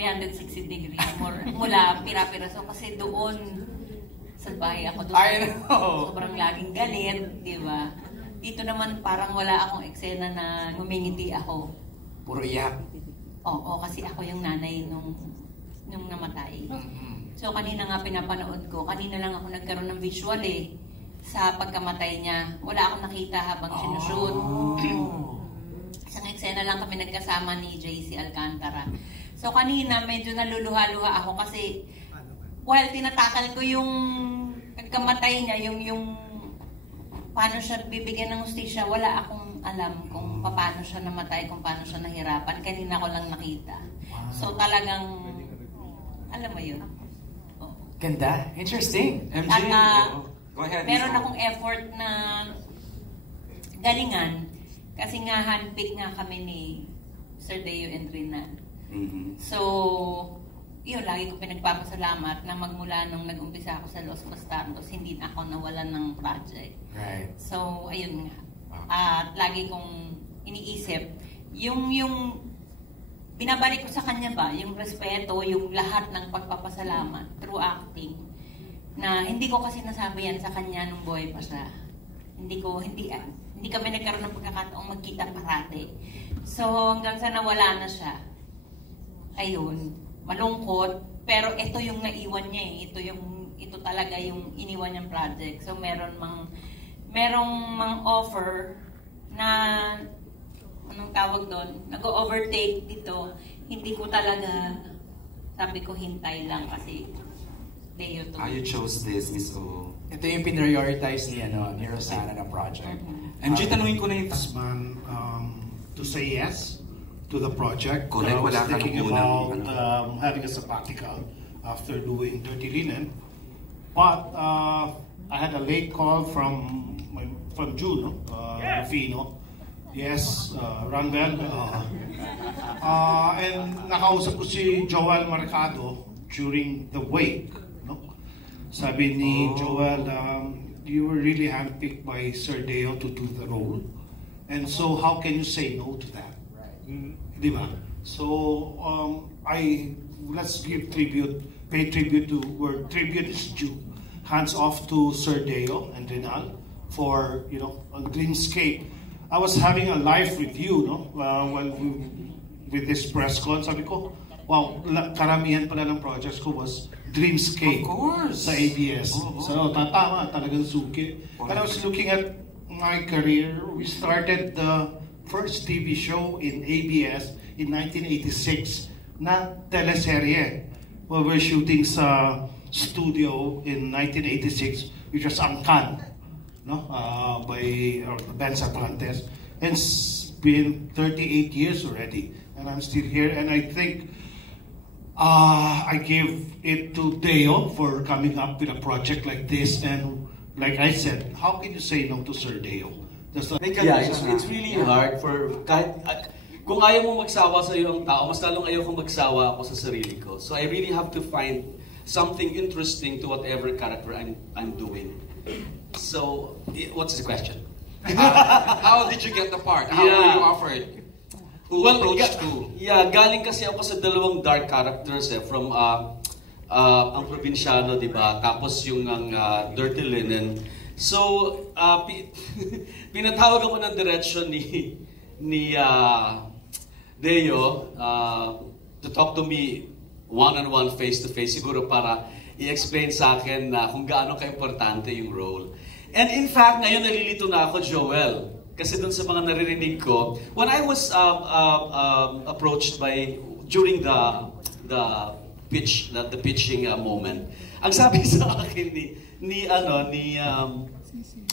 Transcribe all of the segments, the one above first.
360 degrees mula pira-piraso kasi doon sa bahay ako doon. I know. Sobrang laging galit, di ba? Dito naman parang wala akong eksena na ngumingiti ako. Puro iyak. Oo, kasi ako yung nanay nung namatay. So kanina nga pinapanood ko, kanina lang ako nagkaroon ng visual sa pagkamatay niya. Wala akong nakita habang sinushoot. Isang eksena lang kami nagkasama ni JC Alcantara. So kanina medyo naluluha-luha ako kasi while tinatakal ko yung pagkamatay niya, yung paano siya bibigyan ng hustisya, wala akong alam kung paano siya namatay, kung paano siya nahirapan. Kanina ko lang nakita. So talagang, alam mo yun. Oh. Ganda. Interesting. MJ. At go ahead. Meron akong effort na galingan kasi nga handpick nga kami ni Sir Deo and Rina. So, yun, lagi ko pinagpapasalamat na magmula nung nag-umpisa ako sa Los Bastardos, hindi na ako nawalan ng project. Right. So, ayun nga. At lagi kong iniisip, yung binabalik ko sa kanya ba, yung respeto, yung lahat ng pagpapasalamat through acting, na hindi ko kasi nasabi yan sa kanya nung buhay pa siya. Hindi kami nagkaroon ng pagkakataong magkita parati. So, hanggang sa nawala na siya, ayun, malungkot, pero ito yung naiwan niya ito talaga yung iniwan niyang project. So merong mang offer na anong tawag doon, nag-overtake dito. Hindi ko talaga, sabi ko hintay lang kasi Deo to. You chose this, Miss O. Ito yung prioritize ni Rosana na project. MJ, tanungin ko na yung man to say yes to the project. Correct, I was wala ka thinking nung about unang, having a sabbatical after doing Dirty Linen, but I had a late call from June, Rufino. Yes, Rangel. And nakausap ko si Joel Mercado during the wake. No? Sabi ni Joel, you were really handpicked by Sir Deo to do the role. And so how can you say no to that? Diba? So let's give tribute, pay tribute to where tribute is due. Hands off to Sir Deo and Rinal for a Dreamscape. I was having a live review, with this press con. Sabi ko, wow, karamihan pala ng projects ko was Dreamscape. Of course. Sa ABS. So tatama, talagang suki. And I was looking at my career. We started the first TV show in ABS in 1986 na teleserye. Well, we're shooting sa studio in 1986, which was Angkan, by Ben Satrantes. And it's been 38 years already, and I'm still here. And I think I give it to Deo for coming up with a project like this. And like I said, how can you say no to Sir Deo? Yeah, it's really hard for kung ayaw mo magsawa sa iyong tao, mas lalong ayaw kong magsawa ako sa sarili ko. So I really have to find something interesting to whatever character I'm doing. So, what's the question? How did you get the part? How were you offered? Who approached who? Yeah, galing kasi ako sa dalawang dark characters from ang Probinsyano, di ba? Tapos yung Dirty Linen. So, pinatawag ako ng direction ni Deo to talk to me one-on-one, face-to-face, siguro para i-explain sa akin na kung gaano ka-importante yung role. And in fact, ngayon nalilito na ako, Joel. Kasi dun sa mga naririnig ko, when I was approached during the pitching moment, ang sabi sa akin ni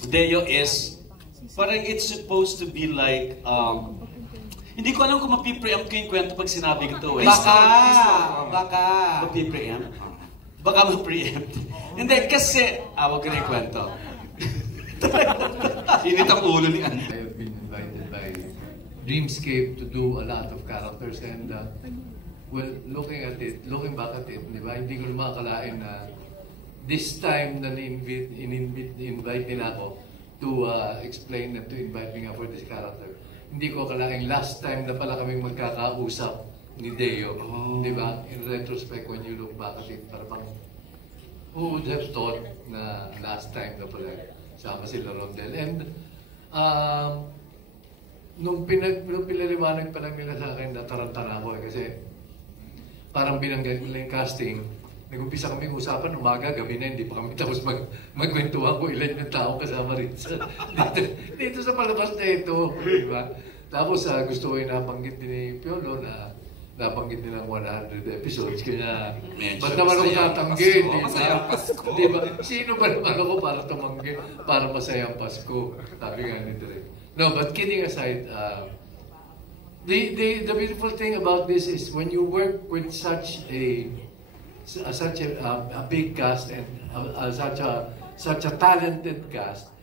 Deo is, parang it's supposed to be like, hindi ko alam kung mapipreempt ko yung kwento pag sinabi ko ito. Baka. Mapipreempt? Baka ma-preempt. Hindi, kasi, wag ko na yung kwento. Init ang ulo ni Ann. I have been invited by Dreamscape to do a lot of characters and well, looking back at it, di ba, hindi ko makakalain na this time na invite nila ako to explain and to invite me nga for this character. Hindi ko akalain last time na pala kaming magkakausap ni Deo. Oh. Di ba? In retrospect, when you look back at it, parang who would have thought na last time na pala sama sila Rondel. And nung pinaliwanag pa lang nila sa akin, natarantara ako kasi parang binanggit nila yung casting, nag-umpisa kami usapan, umaga, gabi na, hindi pa kami tapos magkwentuhan ko ilan yung tao kasama rin dito sa palabas na ito. Diba? Tapos gusto ko yung nabanggit ni Piolo na nabanggit nilang 100 episodes, kaya ba't naman ako tatanggi? Masayang Pasko. Diba? Sino ba naman ako para tumanggi, para masayang Pasko? Sabi nga ni Dre. No, but kidding aside, the beautiful thing about this is when you work with such a big cast and such a talented cast,